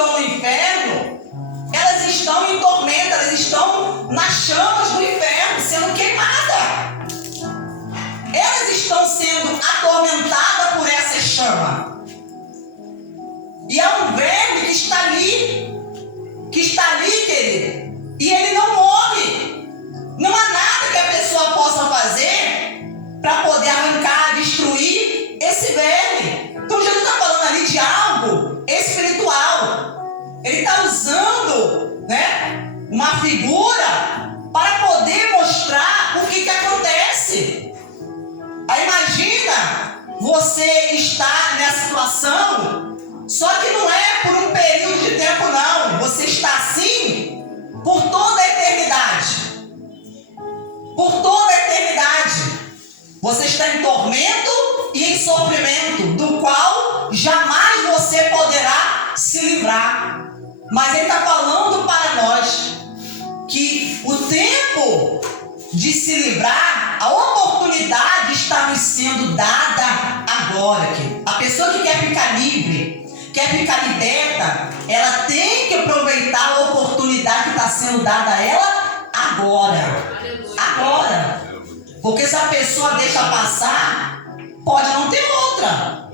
estão no inferno, elas estão em tormento, elas estão nas chamas do inferno, sendo queimadas. Elas estão sendo atormentadas por essa chama. E há um verme que está ali, querido, e ele não morre. Não há nada que a pessoa possa fazer para poder arrancar, destruir esse verme. Então Jesus está falando ali de algo espiritual. Ele está usando, né, uma figura para poder mostrar o que acontece. Aí imagina você estar nessa situação, só que não é por um período de tempo não. Você está assim por toda a eternidade. Por toda a eternidade. Você está em tormento e em sofrimento, do qual jamais você poderá se livrar. Mas ele está falando para nós que o tempo de se livrar, a oportunidade está nos sendo dada agora. A pessoa que quer ficar livre, quer ficar liberta, ela tem que aproveitar a oportunidade que está sendo dada a ela agora. Agora. Porque se a pessoa deixa passar, pode não ter outra.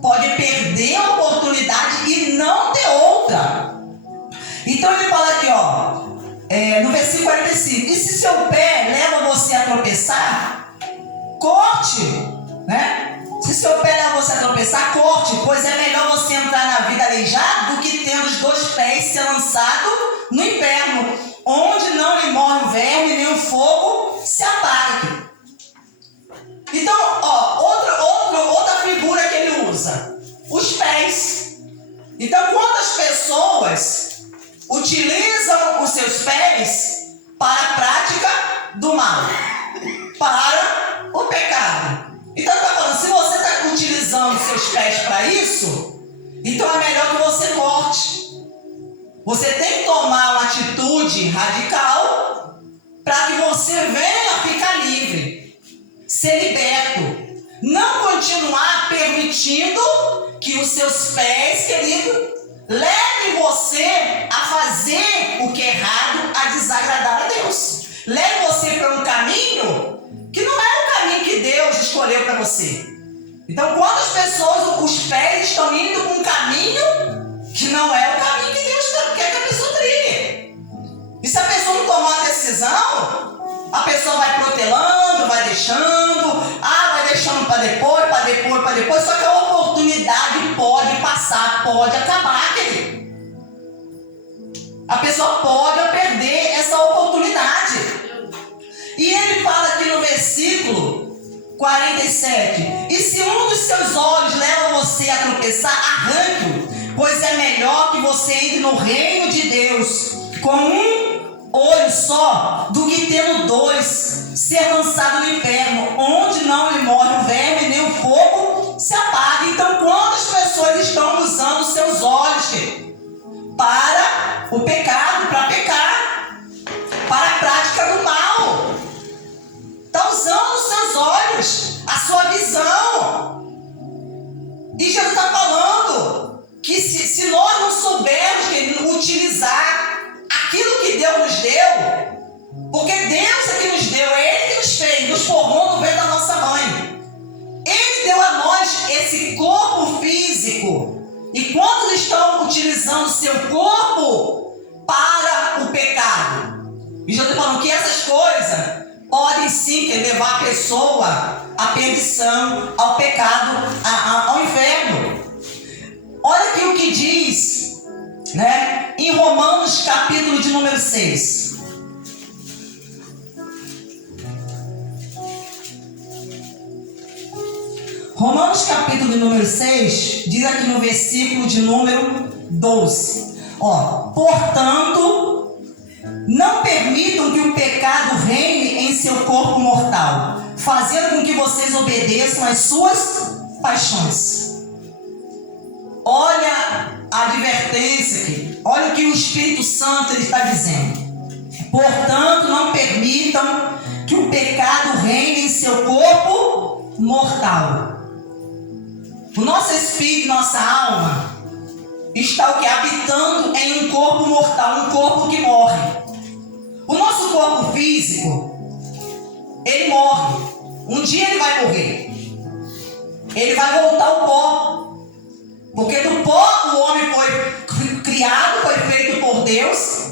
Pode perder a oportunidade e não ter outra. Então ele fala aqui, no versículo 45. E se seu pé leva você a tropeçar, corte, né? Se seu pé leva você a tropeçar, corte, pois é melhor você entrar na vida aleijado do que tendo os 2 pés ser lançado no inferno, onde não lhe morre o verme, nem o fogo se apaga. Então, outra figura que ele usa, os pés. Então, quantas pessoas utilizam os seus pés para a prática do mal, para o pecado? Então, está falando, se você está utilizando os seus pés para isso, então é melhor que você corte. Você tem que tomar uma atitude radical para que você venha ficar livre, ser liberto. Não continuar permitindo que os seus pés, querido, levem você a fazer o que é errado, a desagradar a Deus. Leve você para um caminho que não é o caminho que Deus escolheu para você. Então, quantas pessoas, os pés estão indo para um caminho que não é o caminho que Deus quer que a pessoa trilhe. E se a pessoa não tomar uma decisão, a pessoa vai protelando, vai deixando para depois, só que a oportunidade pode passar, pode acabar, querido. A pessoa pode perder essa oportunidade. E ele fala aqui no versículo 47, e se um dos seus olhos leva você a tropeçar, arranque-o, pois é melhor que você entre no reino de Deus com um olho só, do que tendo 2, ser lançado no inferno, onde não lhe morre o verme, nem o fogo se apaga. Então, quantas pessoas estão usando os seus olhos para o pecado, para pecar, para a prática do mal? Está usando os seus olhos, a sua visão. E Jesus está falando que se nós não soubermos utilizar aquilo que Deus nos deu, porque Deus é que nos deu, é Ele que nos fez, nos formou no ventre da nossa mãe. Ele deu a nós esse corpo físico. E quantos estão utilizando o seu corpo para o pecado? E já estou falando que essas coisas podem sim levar a pessoa à perdição, ao pecado, ao inferno. Olha aqui o que diz, né, em Romanos capítulo de número 6. Romanos capítulo de número 6 diz aqui no versículo de número 12. Portanto, não permitam que o pecado reine em seu corpo mortal, fazendo com que vocês obedeçam às suas paixões. Olha a advertência aqui. Olha o que o Espírito Santo ele está dizendo. Portanto, não permitam que o pecado reine em seu corpo mortal. O nosso espírito, nossa alma, está o que? Habitando habitando em um corpo mortal, um corpo que morre. O nosso corpo físico, ele morre. Um dia ele vai morrer. Ele vai voltar ao pó. Porque do pó o homem foi criado, foi feito por Deus.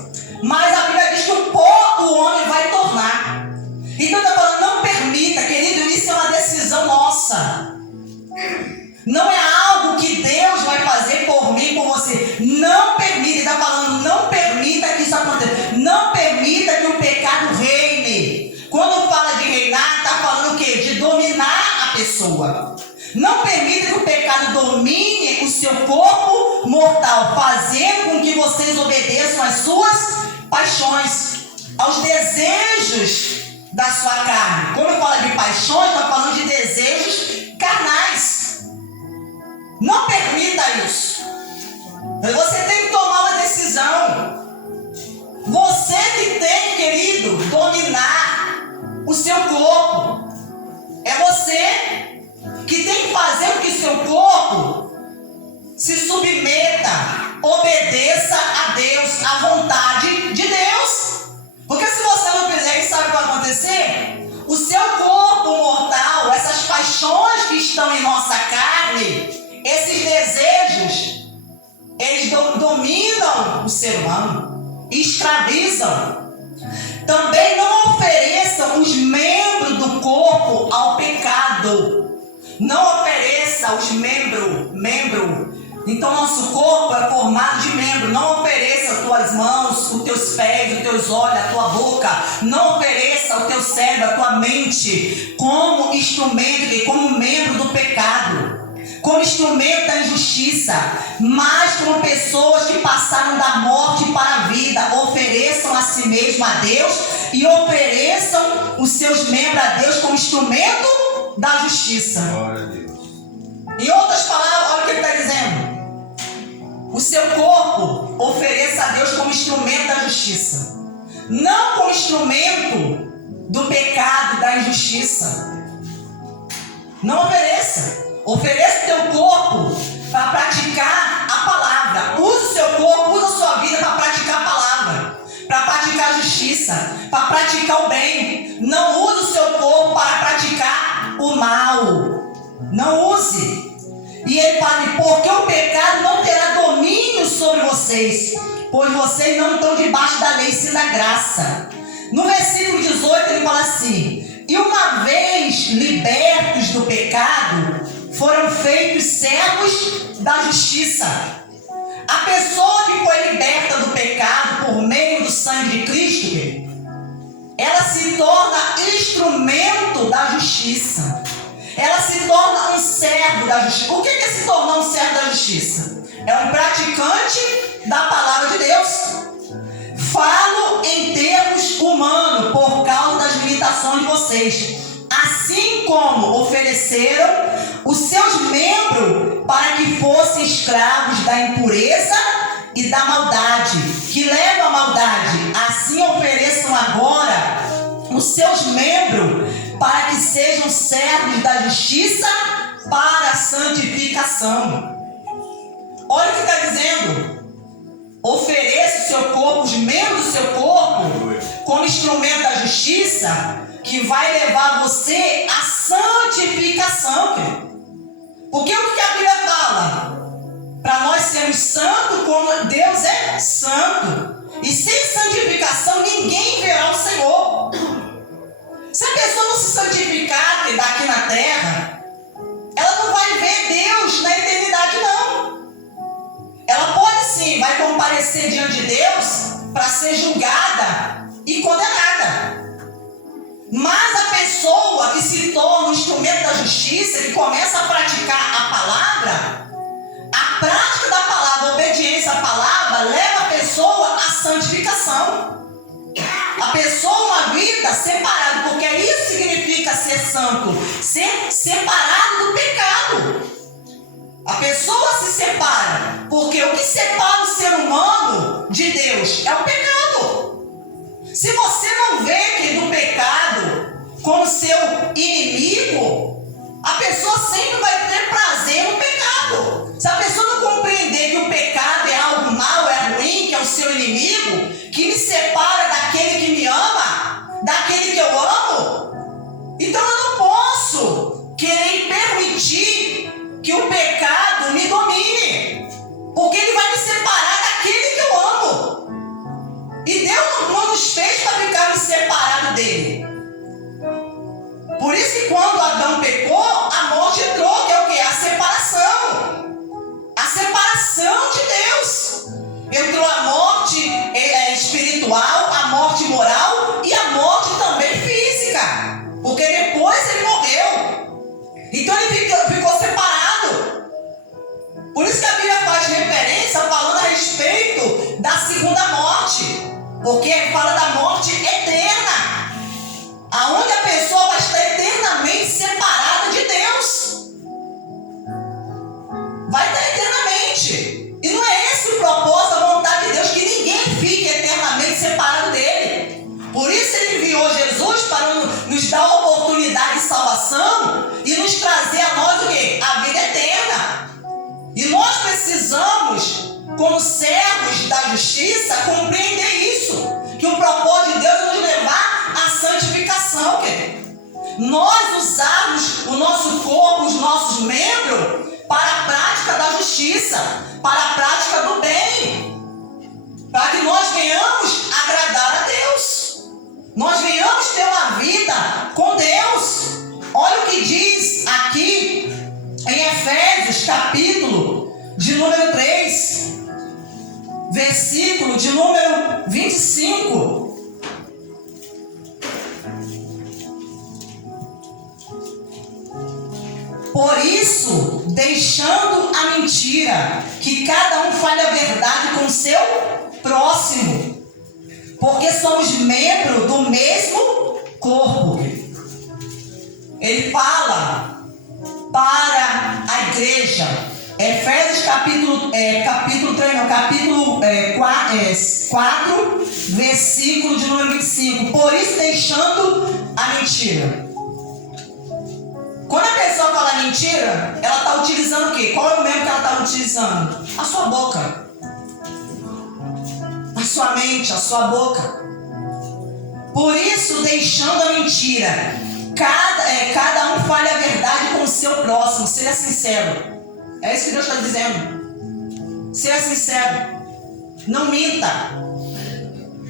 Mas a Bíblia diz que o pó o homem vai tornar. Então está falando, não permita, querido, isso é uma decisão nossa. Não é algo que Deus vai fazer por mim, por você. Não permita, está falando, não permita que isso aconteça. Não permita que o pecado reine. Quando fala de reinar, está falando o quê? De dominar a pessoa. Não permita que o pecado domine o seu corpo mortal, fazendo com que vocês obedeçam às suas paixões, aos desejos da sua carne. Quando fala de paixões, está falando de desejos carnais. Não permita isso. Você tem que tomar uma decisão. Você que tem, querido, dominar o seu corpo. É você que tem que fazer com que seu corpo se submeta, obedeça a Deus, à vontade de Deus. Porque se você não fizer, sabe o que vai acontecer? O seu corpo mortal, essas paixões que estão em nossa carne, esses desejos, eles dominam o ser humano, escravizam. Também não ofereçam os membros do corpo ao pecado. Não ofereça os membros. Então nosso corpo é formado de membros. Não ofereça as tuas mãos, os teus pés, os teus olhos, a tua boca. Não ofereça o teu cérebro, a tua mente como instrumento, como membro do pecado, como instrumento da injustiça, mas como pessoas que passaram da morte para a vida. Ofereçam a si mesmo a Deus e ofereçam os seus membros a Deus como instrumento da justiça. Glória a Deus. Em outras palavras, olha o que ele está dizendo. O seu corpo ofereça a Deus como instrumento da justiça, não como instrumento do pecado, da injustiça. Não ofereça. Ofereça o teu corpo para praticar a palavra. Use o seu corpo, use a sua vida para praticar a palavra, para praticar a justiça, para praticar o bem. Não use o seu corpo para praticar o mal. Não use. E ele fala, porque o pecado não terá domínio sobre vocês, pois vocês não estão debaixo da lei, sim da graça. No versículo 18 ele fala assim: e uma vez libertos do pecado, foram feitos servos da justiça. A pessoa que foi liberta do pecado por meio do sangue de Cristo, ela se torna instrumento da justiça. Ela se torna um servo da justiça. O que é se tornar um servo da justiça? É um praticante da palavra de Deus. Falo em termos humanos por causa das limitações de vocês. Assim como ofereceram os seus membros para que fossem escravos da impureza e da maldade, que levam à maldade, assim ofereçam agora os seus membros para que sejam servos da justiça para a santificação. Olha o que está dizendo. Ofereça o seu corpo, os membros do seu corpo, como instrumento da justiça, que vai levar você à santificação. Porque o que a Bíblia fala? Para nós sermos santos como Deus é santo. E sem santificação ninguém verá o Senhor. Se a pessoa não se santificar daqui na terra, ela não vai ver Deus na eternidade, não. Ela pode sim, vai comparecer diante de Deus para ser julgada e condenada. Mas a pessoa que se torna um instrumento da justiça, que começa a praticar a palavra, a prática da palavra, a obediência à palavra, leva a pessoa à santificação. A pessoa, uma vida separada, porque isso significa ser santo, ser separado do pecado. A pessoa se separa, porque o que separa o ser humano de Deus é o pecado. Se você não vê que do pecado como seu inimigo, a pessoa sempre vai ter prazer no pecado. Se a pessoa não compreender que o pecado é algo mau, como servos da justiça, compreender isso. Que o propósito de Deus é nos levar à santificação, querido. Nós usarmos o nosso corpo, os nossos membros, para a prática da justiça, para a prática do bem. Para que nós venhamos agradar a Deus. Nós venhamos ter uma vida com Deus. Olha o que diz aqui em Efésios, capítulo de número 3, versículo de número 25. Por isso, deixando a mentira, que cada um fale a verdade com o seu próximo, porque somos membros do mesmo corpo. Ele fala para a igreja, Efésios capítulo 4, versículo de número 25. Por isso, deixando a mentira. Quando a pessoa fala mentira, ela está utilizando o quê? Qual é o membro que ela está utilizando? A sua boca, a sua mente, a sua boca. Por isso, deixando a mentira, cada um fale a verdade com o seu próximo. Seja sincero. É isso que Deus está dizendo. Seja sincero. Não minta.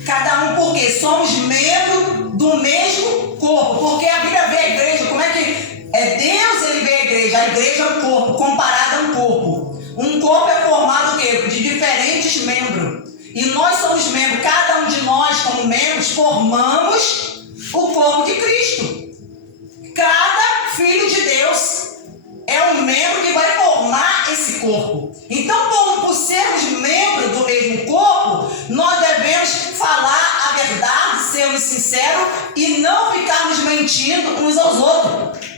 Cada um, porque somos membros do mesmo corpo. Porque a Bíblia vê a igreja, como é que Deus, ele vê a igreja é um corpo, comparado a um corpo. Um corpo é formado o quê? De diferentes membros. E nós somos membros, cada um de nós, como membros, formamos o corpo de Cristo. Cada filho de Deus é um membro que vai formar esse corpo. Então, por sermos membros do mesmo corpo, nós devemos falar a verdade, sermos sinceros e não ficarmos mentindo uns aos outros.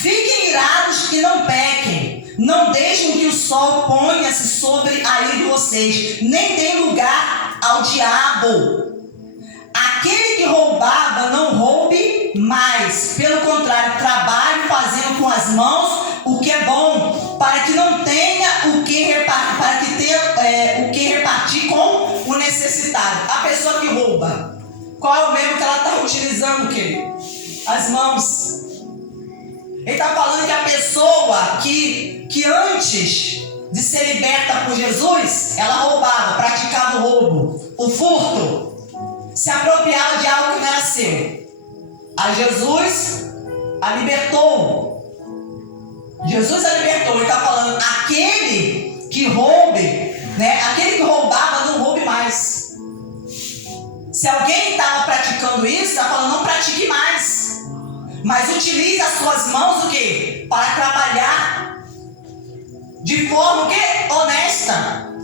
Fiquem irados e não pequem. Não deixem que o sol ponha-se sobre a ira de vocês, nem deem lugar ao diabo. Aquele que roubava, não roube mais. Pelo contrário, trabalhe fazendo com as mãos o que é bom, para que não tenha o que repartir com o necessitado. A pessoa que rouba, qual é o membro que ela está utilizando, querido? As mãos. Ele está falando que a pessoa que antes de ser liberta por Jesus, ela roubava, praticava o roubo, o furto, se apropriava de algo que não era seu. A Jesus a libertou. Jesus a libertou. Ele está falando, aquele que roube, aquele que roubava, não roube mais. Se alguém estava praticando isso, está falando, não pratique mais. Mas utilize as suas mãos o quê? Para trabalhar de forma o quê? Honesta.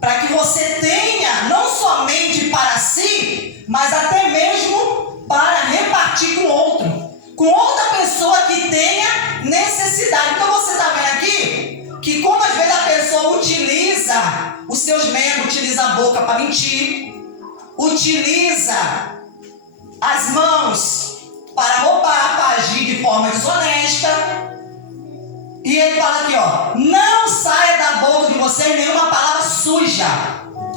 Para que você tenha não somente para si, mas até mesmo para repartir com outro. Com outra pessoa que tenha necessidade. Então você está vendo aqui que como às vezes a pessoa utiliza os seus membros, utiliza a boca para mentir, utiliza as mãos para roubar, para agir de forma desonesta. E ele fala aqui, não saia da boca de vocês nenhuma palavra suja,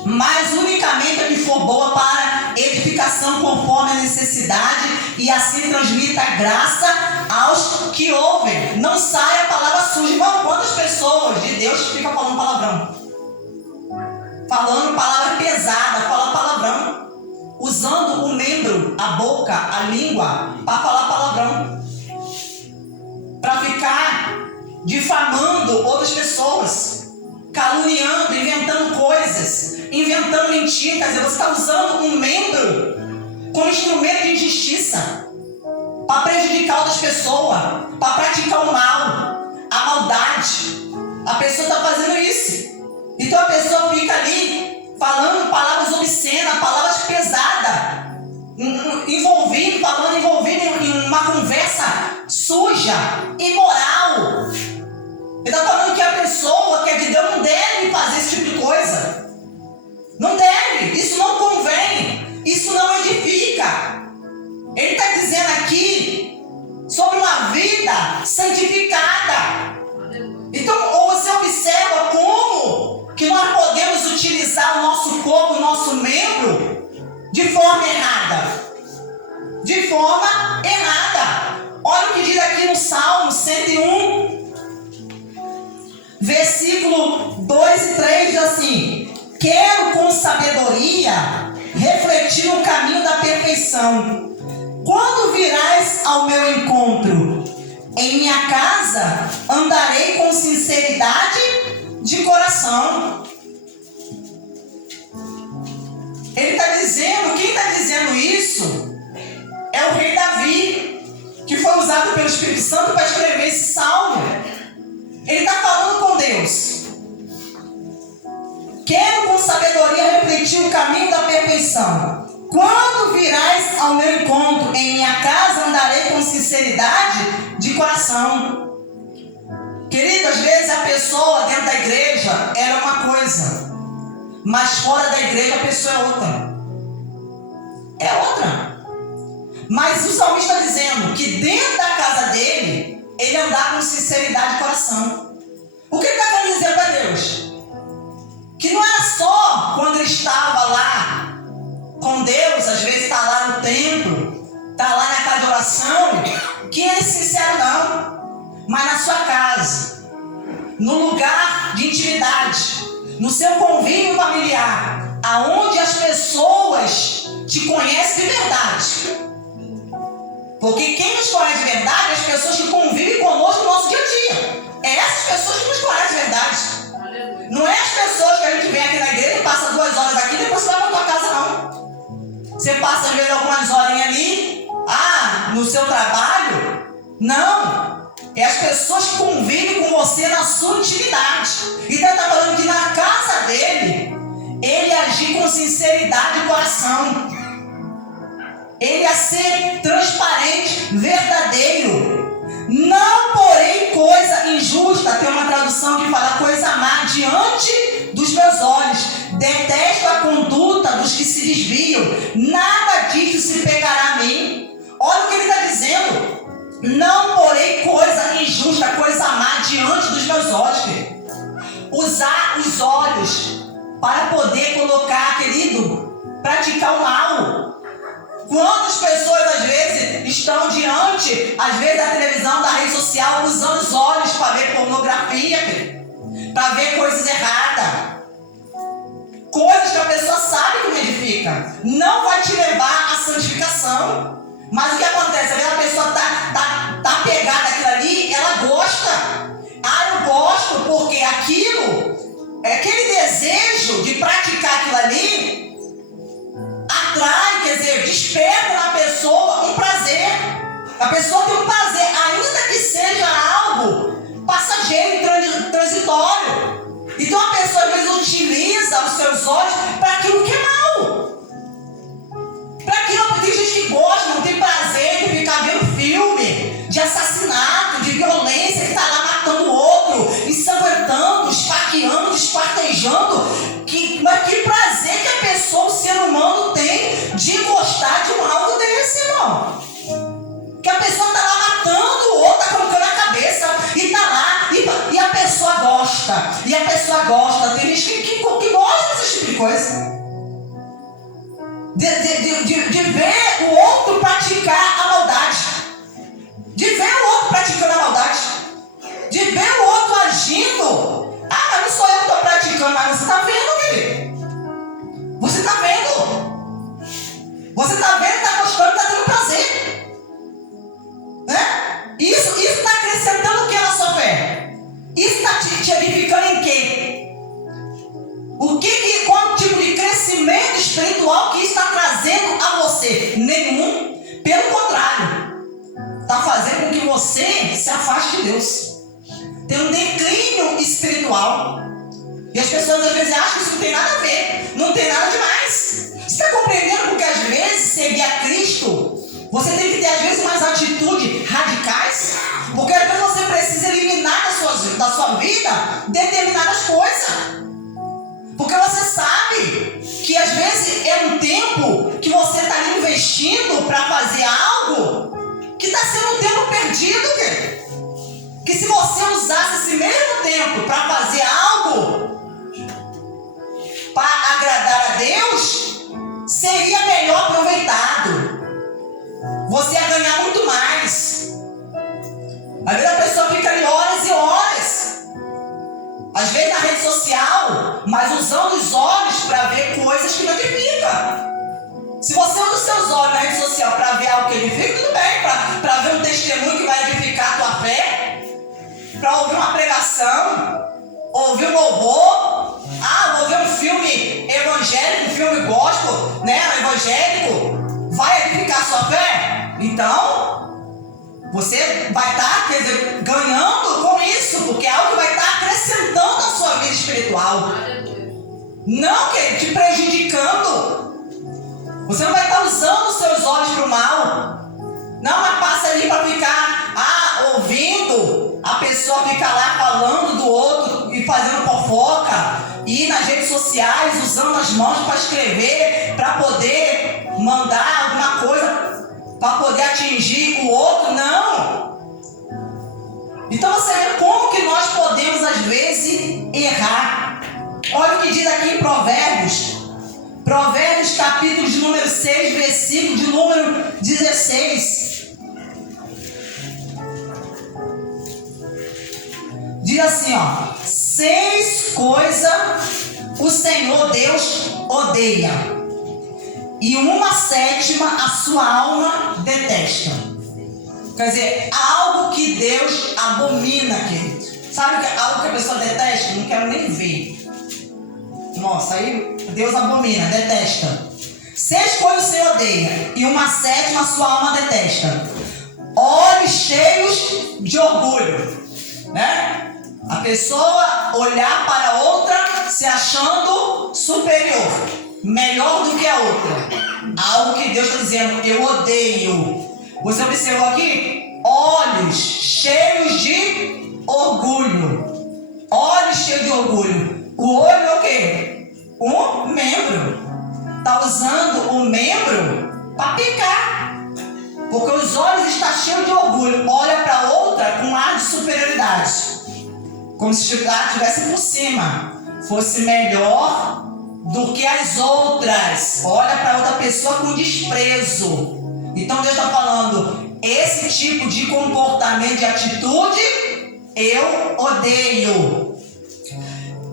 mas unicamente a que for boa para edificação conforme a necessidade, e assim transmita a graça aos que ouvem. Não saia a palavra suja. Irmão, quantas pessoas de Deus ficam falando palavrão? Falando palavra pesada, falando palavrão. Usando o membro, a boca, a língua, para falar palavrão. Para ficar difamando outras pessoas. Caluniando, inventando coisas. Inventando mentiras. Quer dizer, você está usando um membro como instrumento de injustiça. Para prejudicar outras pessoas. Para praticar o mal. A maldade. A pessoa está fazendo isso. Então a pessoa fica ali falando palavras obscenas, palavras pesadas, envolvido em uma conversa suja, imoral. Ele está falando que a pessoa que é de Deus não deve fazer esse tipo de coisa. Não deve, isso não convém, isso não edifica. Ele está dizendo aqui sobre uma vida santificada. Então, ou você observa como que nós podemos utilizar o nosso corpo, o nosso membro, de forma errada. De forma errada. Olha o que diz aqui no Salmo 101, versículo 2 e 3, diz assim: quero com sabedoria refletir o caminho da perfeição. Quando virás ao meu encontro, em minha casa andarei com sinceridade de coração. Ele está dizendo, quem está dizendo isso é o rei Davi, que foi usado pelo Espírito Santo para escrever esse salmo. Ele está falando com Deus. Quero com sabedoria refletir o caminho da perfeição. Quando virás ao meu encontro, em minha casa andarei com sinceridade de coração. Querido, às vezes a pessoa dentro da igreja era uma coisa, mas fora da igreja a pessoa é outra. É outra. Mas o salmista está dizendo que dentro da casa dele, ele andava com sinceridade de coração. O que ele está querendo dizer para Deus? Que não era só quando ele estava lá com Deus, às vezes está lá no templo, está lá na casa de oração, que ele é sincero, não. Mas na sua casa, no lugar de intimidade, no seu convívio familiar, aonde as pessoas te conhecem de verdade. Porque quem nos conhece de verdade é as pessoas que convivem conosco no nosso dia a dia. É essas pessoas que nos conhecem de verdade. Não é as pessoas que a gente vem aqui na igreja e passa 2 horas aqui e depois você vai para tua casa, não. Você passa às vezes algumas horinhas ali, no seu trabalho. Não. É as pessoas que convivem com você na sua intimidade. Então ele está falando que na casa dele, ele agir com sinceridade de coração. Ele ia ser transparente, verdadeiro. Não porém coisa injusta. Tem uma tradução que fala coisa má diante dos meus olhos. Detesto a conduta dos que se desviam. Nada disso se pegará a mim. Olha o que ele está dizendo. Não porém coisa injusta, coisa má diante dos meus olhos. Usar os olhos para poder colocar, querido, praticar o mal. Quantas pessoas às vezes estão diante, às vezes, da televisão, da rede social, usando os olhos para ver pornografia, para ver coisas erradas, coisas que a pessoa sabe que não edifica, não vai te levar à santificação. Mas o que acontece? A pessoa tá pegada àquilo ali, ela gosta. Eu gosto porque aquilo, aquele desejo de praticar aquilo ali, atrai, quer dizer, desperta na pessoa um prazer. A pessoa tem um prazer, ainda que seja algo passageiro e transitório. Então a pessoa às vezes utiliza os seus olhos para aquilo que é mal. Para aquilo que tem gente que gosta, não tem prazer de ficar vendo filme de assassinato, de violência, que está lá matando o outro, ensanguentando, esfaqueando, esquartejando. Mas que prazer que a pessoa, o ser humano, tem de gostar de algo desse, irmão. Que a pessoa está lá matando o outro, está colocando a cabeça e está lá, e a pessoa gosta. E a pessoa gosta. Tem gente que gosta desse tipo de coisa. De ver o outro praticar a maldade. De ver o outro praticando a maldade. De ver o outro agindo. Mas não sou eu que estou praticando, mas você está vendo, querido. Você está vendo. Você está vendo, está gostando, está tendo prazer. Né? Isso está acrescentando o que na sua fé? Isso está te edificando em quê? Qual tipo de crescimento espiritual que isso está trazendo a você? Nenhum. Pelo contrário, está fazendo com que você se afaste de Deus. Tem um declínio espiritual. E as pessoas às vezes acham que isso não tem nada a ver. Não tem nada demais. Você está compreendendo? Porque às vezes seguir a Cristo, você tem que ter às vezes umas atitudes radicais. Porque às vezes você precisa eliminar da sua vida determinadas coisas. Porque você sabe que às vezes é um tempo que você está investindo para fazer algo que está sendo um tempo perdido, querido. Que se você usasse esse mesmo tempo para fazer algo, para seria melhor aproveitado. Você ia ganhar muito mais. Às vezes a pessoa fica ali horas e horas, às vezes na rede social, mas usando os olhos para ver coisas que não edificam. Se você usa os seus olhos na rede social para ver algo que edifica, tudo bem, para ver um testemunho que vai edificar a tua fé, para ouvir uma pregação, ouvir um louvor, vou ver um filme evangélico, um filme gospel, né, evangélico, vai edificar a sua fé? Então, você vai estar, quer dizer, ganhando com isso, porque é algo que vai estar acrescentando a sua vida espiritual. Não, querido, te prejudicando. Você não vai estar usando os seus olhos para o mal. Não, mas passa ali para ficar ouvindo a pessoa ficar lá falando do outro e fazendo fofoca, e nas redes sociais usando as mãos para escrever, para poder mandar alguma coisa, para poder atingir o outro. Não. Então você vê como que nós podemos às vezes errar. Olha o que diz aqui em Provérbios capítulo de número 6, versículo de número 16. Diz assim, 6 coisas o Senhor Deus odeia, e 1/7 a sua alma detesta. Quer dizer, algo que Deus abomina, querido. Sabe algo que a pessoa detesta? Não quero nem ver. Nossa, aí Deus abomina, detesta. 6 coisas o Senhor odeia, e 1/7 a sua alma detesta. Olhos cheios de orgulho, né? A pessoa olhar para outra se achando superior, melhor do que a outra. Algo que Deus está dizendo, eu odeio. Você observou aqui? Olhos cheios de orgulho. Olhos cheios de orgulho. O olho é o quê? Um membro. Está usando o membro para pecar. Porque os olhos estão cheios de orgulho. Olha para outra com ar de superioridade. Como se estivesse por cima. Fosse melhor do que as outras. Olha para outra pessoa com desprezo. Então Deus está falando, esse tipo de comportamento, de atitude, eu odeio.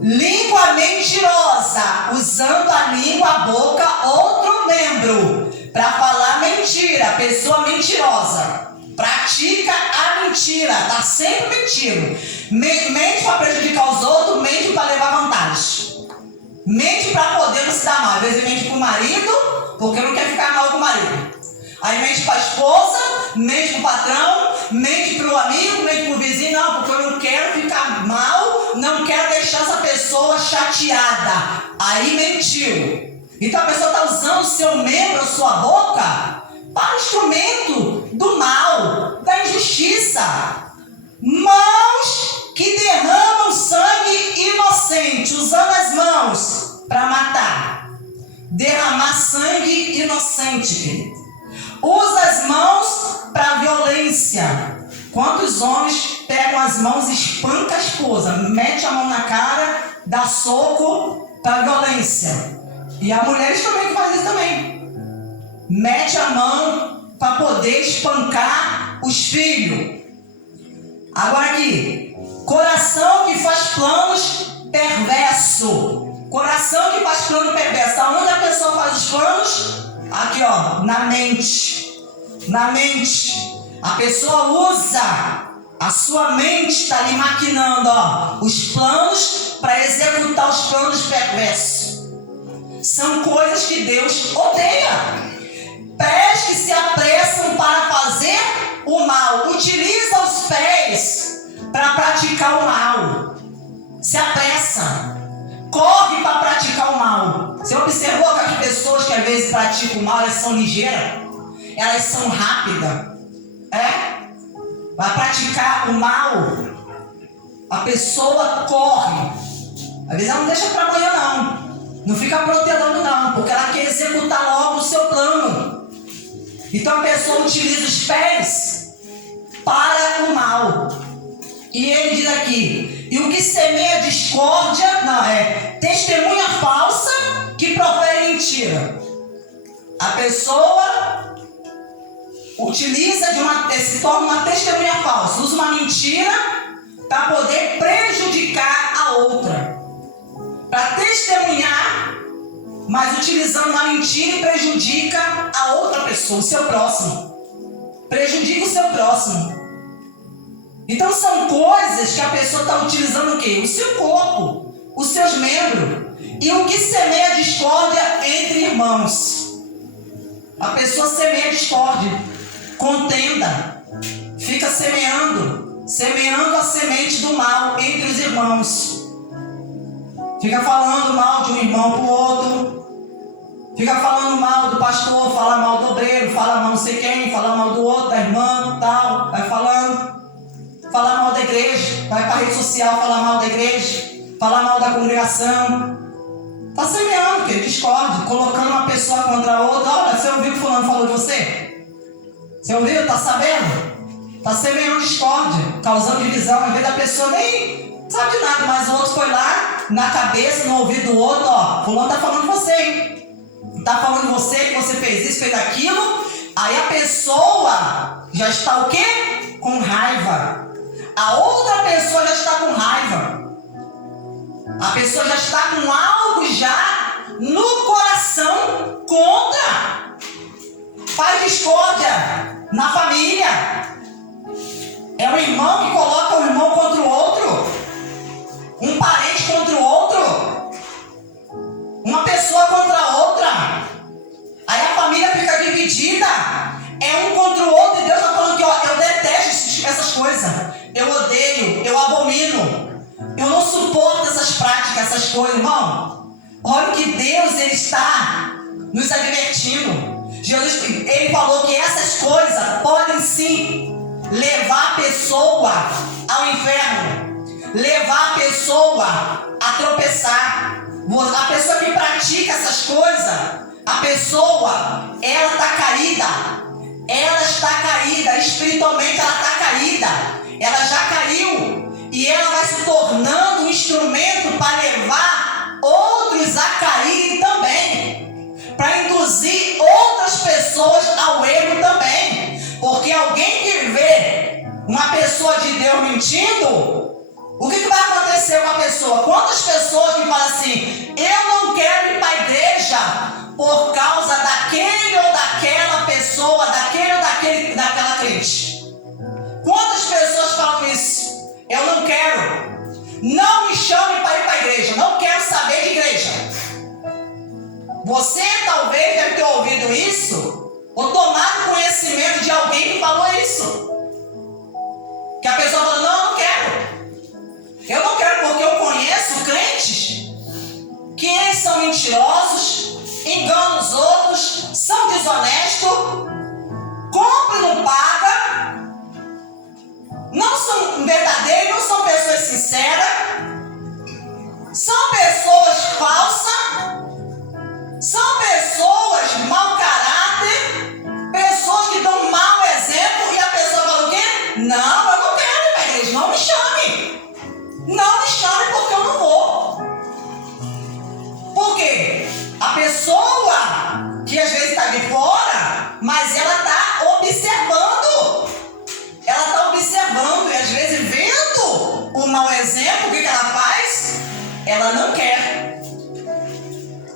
Língua mentirosa, usando a língua, a boca, outro membro, para falar mentira. Pessoa mentirosa, pratica a mentira, está sempre mentindo. Mente para prejudicar os outros, mente para levar vantagem. Mente para poder não se dar mal. Às vezes mente para o marido, porque não quer ficar mal com o marido. Aí mente para a esposa, mente para o patrão, mente para o amigo, mente para o vizinho. Não, porque eu não quero ficar mal, não quero deixar essa pessoa chateada. Aí mentiu. Então a pessoa está usando o seu membro, a sua boca, para instrumento do mal, da injustiça. Mãos que derramam sangue inocente, usando as mãos para matar. Derramar sangue inocente, querido. Usa as mãos para violência. Quantos homens pegam as mãos e espancam a esposa, mete a mão na cara, dá soco para violência. E há mulheres também que fazem isso também. Mete a mão para poder espancar os filhos. Agora aqui, coração que faz planos perverso. Coração que faz plano perverso. Aonde a pessoa faz os planos? Aqui, na mente. Na mente. A pessoa usa a sua mente, está ali maquinando, os planos para executar os planos perversos. São coisas que Deus odeia. Pés que se apressam para fazer o mal. Utiliza os pés para praticar o mal. Se apressa. Corre para praticar o mal. Você observou que as pessoas que às vezes praticam o mal, elas são ligeiras? Elas são rápidas. Vai praticar o mal, a pessoa corre. Às vezes ela não deixa para amanhã não. Não fica protelando não, porque ela quer executar logo o seu plano. Então a pessoa utiliza os pés para o mal. E ele diz aqui, e o que semeia discórdia, testemunha falsa que profere mentira. A pessoa se torna uma testemunha falsa, usa uma mentira para poder prejudicar a outra. Para testemunhar, mas utilizando uma mentira e prejudica a outra pessoa, o seu próximo. Prejudica o seu próximo. Então são coisas que a pessoa está utilizando o quê? O seu corpo, os seus membros. E o que semeia discórdia entre irmãos. A pessoa semeia discórdia, contenda, fica semeando a semente do mal entre os irmãos. Fica falando mal de um irmão para o outro. Fica falando mal do pastor, fala mal do obreiro, fala mal não sei quem, fala mal do outro, da irmã, tal, vai falando. Fala mal da igreja, vai para a rede social falar mal da igreja, falar mal da congregação. Está semeando, que discórdia, colocando uma pessoa contra a outra. Olha, você ouviu o que fulano falou de você? Você ouviu? Está sabendo? Está semeando discórdia, causando divisão. Às vezes a pessoa nem sabe de nada, mas o outro foi lá, na cabeça, no ouvido do outro, ó, fulano está falando de você, hein? Está falando de você, que você fez isso, fez aquilo. Aí a pessoa já está o quê? Com raiva. A outra pessoa já está com raiva. A pessoa já está com algo já no coração contra. Faz discórdia na família. É um irmão que coloca um irmão contra o outro. Um parente contra o outro. Uma pessoa contra a outra. Aí a família fica dividida. É um contra o outro. E Deus está falando que ó, eu detesto essas coisas. Eu odeio, eu abomino. Eu não suporto essas práticas, essas coisas, irmão. Olha o que Deus ele está nos advertindo. Jesus, ele falou que essas coisas podem sim levar a pessoa ao inferno, levar a pessoa a tropeçar. A pessoa que pratica essas coisas, a pessoa, ela está caída. Ela está caída, espiritualmente ela está caída. Ela já caiu. E ela vai se tornando um instrumento para levar outros a caírem também. Para induzir outras pessoas ao erro também. Porque alguém que vê uma pessoa de Deus mentindo, o que vai acontecer com a pessoa? Quantas pessoas que falam assim, eu não quero ir para a igreja por causa daquele ou daquela pessoa, daquele ou daquela crente? Quantas pessoas falam isso? Eu não quero. Não me chame para ir para a igreja. Não quero saber de igreja. Você talvez deve ter ouvido isso ou tomado conhecimento de alguém que falou isso. Que a pessoa falou, não, eu não quero. Eu não quero porque eu conheço crentes que eles são mentirosos, enganam os outros, são desonestos, compram e não pagam, não são verdadeiros, não são pessoas sinceras, são pessoas falsas, são pessoas mau caráter, pessoas que dão mau exemplo, e a pessoa fala o quê? Não, eu não quero ir para a igreja, não me chame. Não me chame porque eu não vou. Por quê? A pessoa que às vezes está de fora, mas ela está observando. Ela está observando e às vezes vendo o mau exemplo, o que ela faz? Ela não quer.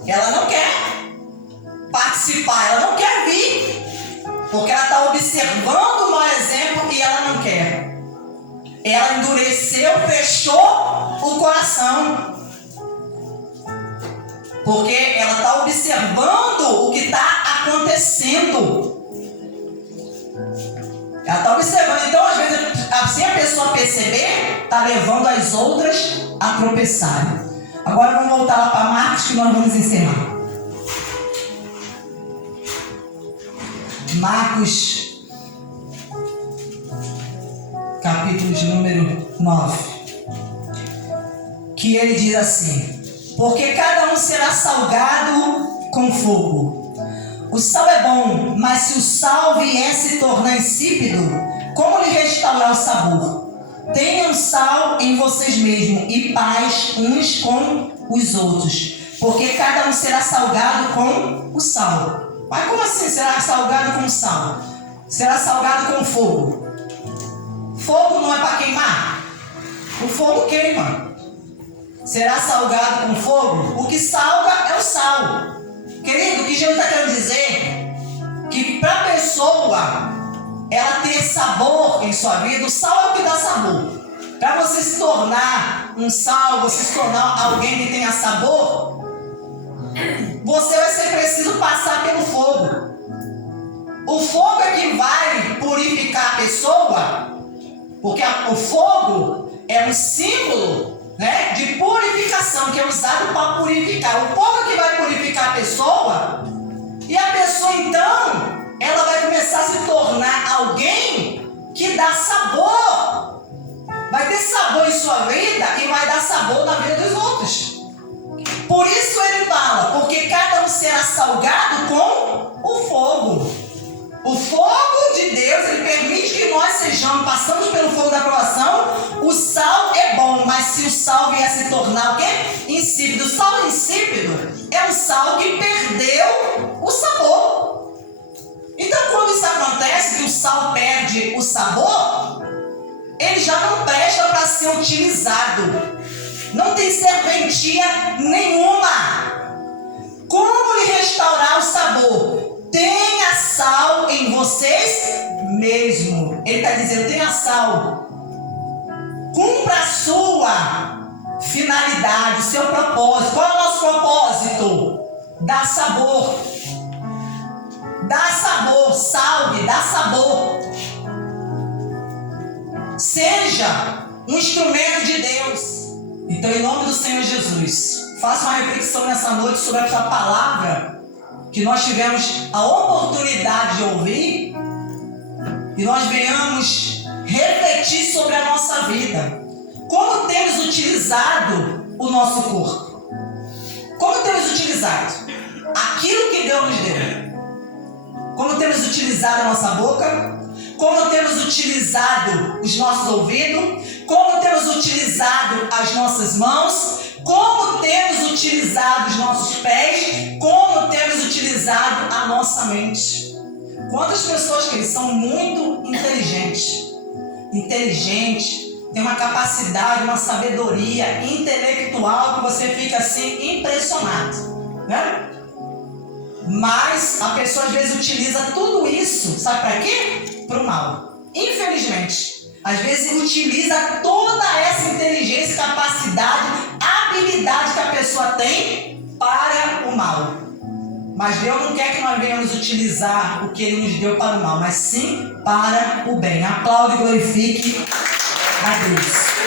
Ela não quer participar, ela não quer vir. Porque ela está observando o mau exemplo e ela não quer. Ela endureceu, fechou o coração. Porque ela está observando o que está acontecendo. Ela está observando. Então, às vezes, assim a pessoa perceber, está levando as outras a tropeçarem. Agora vamos voltar lá para Marcos, que nós vamos encerrar. Marcos, capítulo de número 9. Que ele diz assim: porque cada um será salgado com fogo. O sal é bom, mas se o sal vier se tornar insípido, como lhe restaurar o sabor? Tenham sal em vocês mesmos e paz uns com os outros, porque cada um será salgado com o sal. Mas como assim será salgado com sal? Será salgado com fogo? Fogo não é para queimar? O fogo queima. Será salgado com fogo? O que salga é o sal. Querido, o que Jesus está querendo dizer? Que para a pessoa ela ter sabor em sua vida, o sal é o que dá sabor. Para você se tornar um sal, você se tornar alguém que tenha sabor, você vai ser preciso passar pelo fogo. O fogo é que vai purificar a pessoa, porque o fogo é um símbolo, né, de purificação, que é usado para purificar. O fogo é que vai purificar a pessoa, e a pessoa então, ela vai começar a se tornar alguém que dá sabor. Vai ter sabor em sua vida e vai dar sabor na vida dos outros. Por isso ele fala, porque cada um será salgado com o fogo. O fogo de Deus, ele permite que nós passamos pelo fogo da provação. O sal é bom, mas se o sal vier se tornar o quê? Insípido. O sal insípido é um sal que perdeu o sabor. Então, quando isso acontece, que o sal perde o sabor, ele já não presta para ser utilizado. Não tem serventia nenhuma. Como lhe restaurar o sabor? Tenha sal em vocês mesmo. Ele está dizendo, tenha sal. Cumpra a sua finalidade, o seu propósito. Qual é o nosso propósito? Dar sabor. Dá sabor, salve, dá sabor. Seja um instrumento de Deus. Então, em nome do Senhor Jesus, faça uma reflexão nessa noite sobre essa palavra que nós tivemos a oportunidade de ouvir e nós venhamos refletir sobre a nossa vida. Como temos utilizado o nosso corpo? Como temos utilizado aquilo que Deus nos deu? Como temos utilizado a nossa boca? Como temos utilizado os nossos ouvidos? Como temos utilizado as nossas mãos? Como temos utilizado os nossos pés? Como temos utilizado a nossa mente? Quantas pessoas que são muito inteligentes, tem uma capacidade, uma sabedoria intelectual que você fica assim impressionado, né? Mas a pessoa às vezes utiliza tudo isso, sabe para quê? Para o mal. Infelizmente, às vezes utiliza toda essa inteligência, capacidade, habilidade que a pessoa tem para o mal. Mas Deus não quer que nós venhamos utilizar o que Ele nos deu para o mal, mas sim para o bem. Aplaude e glorifique a Deus.